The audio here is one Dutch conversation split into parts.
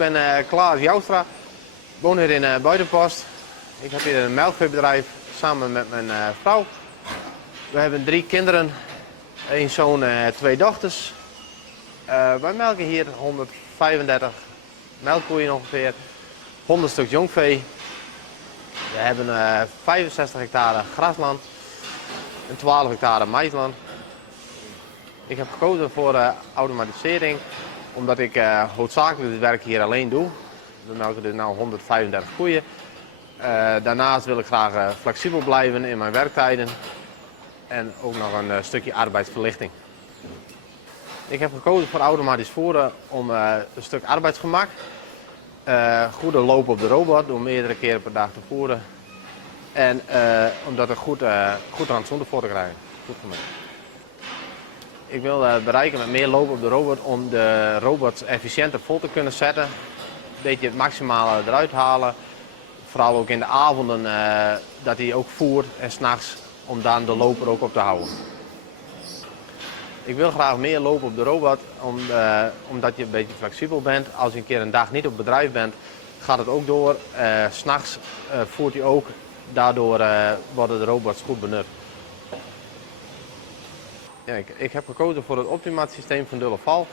ben Klaas Joustra, woon hier in Buitenpost. Ik heb hier een melkveebedrijf samen met mijn vrouw. We hebben 3 kinderen, 1 zoon en 2 dochters. Wij melken hier 135 melkkoeien ongeveer, 100 stuk jongvee. We hebben 65 hectare grasland en 12 hectare maisland. Ik heb gekozen voor automatisering, omdat ik hoofdzakelijk het werk hier alleen doe. We melken dus nu 135 koeien. Daarnaast wil ik graag flexibel blijven in mijn werktijden en ook nog een stukje arbeidsverlichting. Ik heb gekozen voor automatisch voeren om een stuk arbeidsgemak, goede loop op de robot door meerdere keren per dag te voeren en omdat er goed rantsoen voor te krijgen. Goed gemaakt. Ik wil bereiken met meer loop op de robot om de robots efficiënter vol te kunnen zetten. Een beetje het maximale eruit halen. Vooral ook in de avonden dat hij ook voert en 's nachts om dan de loper ook op te houden. Ik wil graag meer lopen op de robot omdat je een beetje flexibel bent. Als je een keer een dag niet op bedrijf bent, gaat het ook door. 's Nachts voert hij ook. Daardoor worden de robots goed benut. Ja, ik heb gekozen voor het Optimat systeem van Dulleval,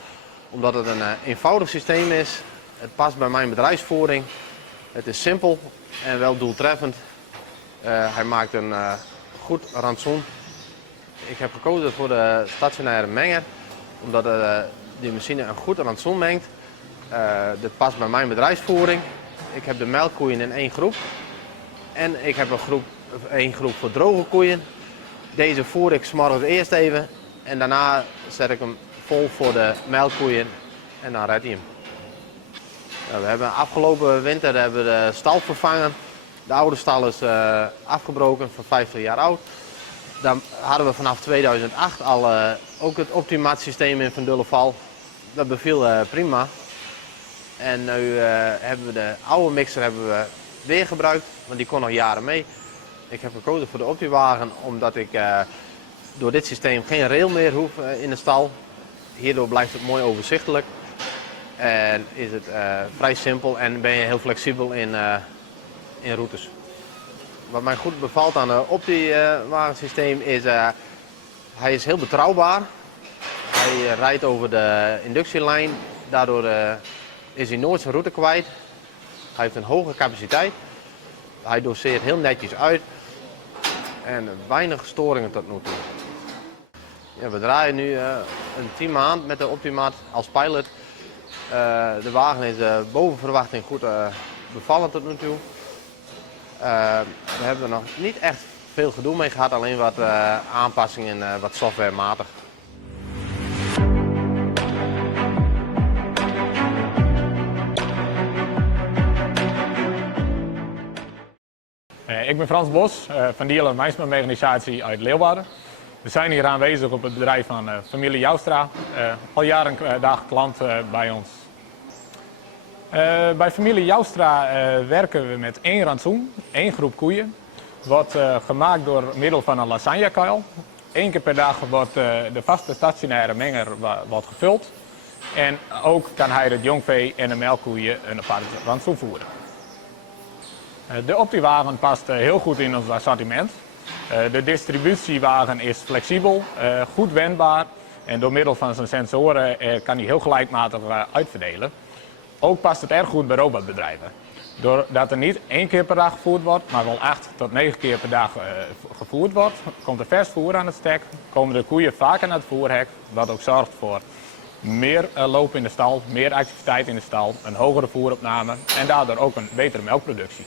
omdat het een eenvoudig systeem is. Het past bij mijn bedrijfsvoering. Het is simpel en wel doeltreffend. Hij maakt een goed rantsoen. Ik heb gekozen voor de stationaire menger, omdat die machine een goed rantsoen mengt. Dit past bij mijn bedrijfsvoering. Ik heb de melkkoeien in 1 groep. En ik heb een groep voor droge koeien. Deze voer ik 's morgens eerst even en daarna zet ik hem vol voor de melkkoeien en dan redt hij hem. Ja, we hebben afgelopen winter de stal vervangen. De oude stal is afgebroken, van 50 jaar oud. Dan hadden we vanaf 2008 al ook het Optimat systeem in Van Dulleval. Dat beviel prima. En nu hebben we de oude mixer weer gebruikt, want die kon nog jaren mee. Ik heb gekozen voor de Optiwagen omdat ik door dit systeem geen rail meer hoef in de stal. Hierdoor blijft het mooi overzichtelijk. En is het vrij simpel en ben je heel flexibel in routes. Wat mij goed bevalt aan het Optiwagen-systeem is, hij is heel betrouwbaar. Hij rijdt over de inductielijn, daardoor is hij nooit zijn route kwijt. Hij heeft een hoge capaciteit. Hij doseert heel netjes uit en weinig storingen tot nu toe. Ja, we draaien nu een 10 maand met de Optimat als pilot. De wagen is boven verwachting goed bevallen tot nu toe. We hebben er nog niet echt veel gedoe mee gehad, alleen wat aanpassingen en wat softwarematig. Ik ben Frans Bos van Dielen Meisma Mechanisatie uit Leeuwarden. We zijn hier aanwezig op het bedrijf van familie Joustra. Al jaren dag klant bij ons. Bij familie Joustra werken we met 1 rantsoen, 1 groep koeien. Wordt gemaakt door middel van een lasagnekuil. 1 keer per dag wordt de vaste stationaire menger wordt gevuld. En ook kan hij het jongvee en de melkkoeien een apart rantsoen voeren. De Optiwagen past heel goed in ons assortiment. De distributiewagen is flexibel, goed wendbaar en door middel van zijn sensoren kan hij heel gelijkmatig uitverdelen. Ook past het erg goed bij robotbedrijven. Doordat er niet 1 keer per dag gevoerd wordt, maar wel 8 tot 9 keer per dag gevoerd wordt, komt er vers voer aan het stek, komen de koeien vaker naar het voerhek, wat ook zorgt voor meer loop in de stal, meer activiteit in de stal, een hogere voeropname en daardoor ook een betere melkproductie.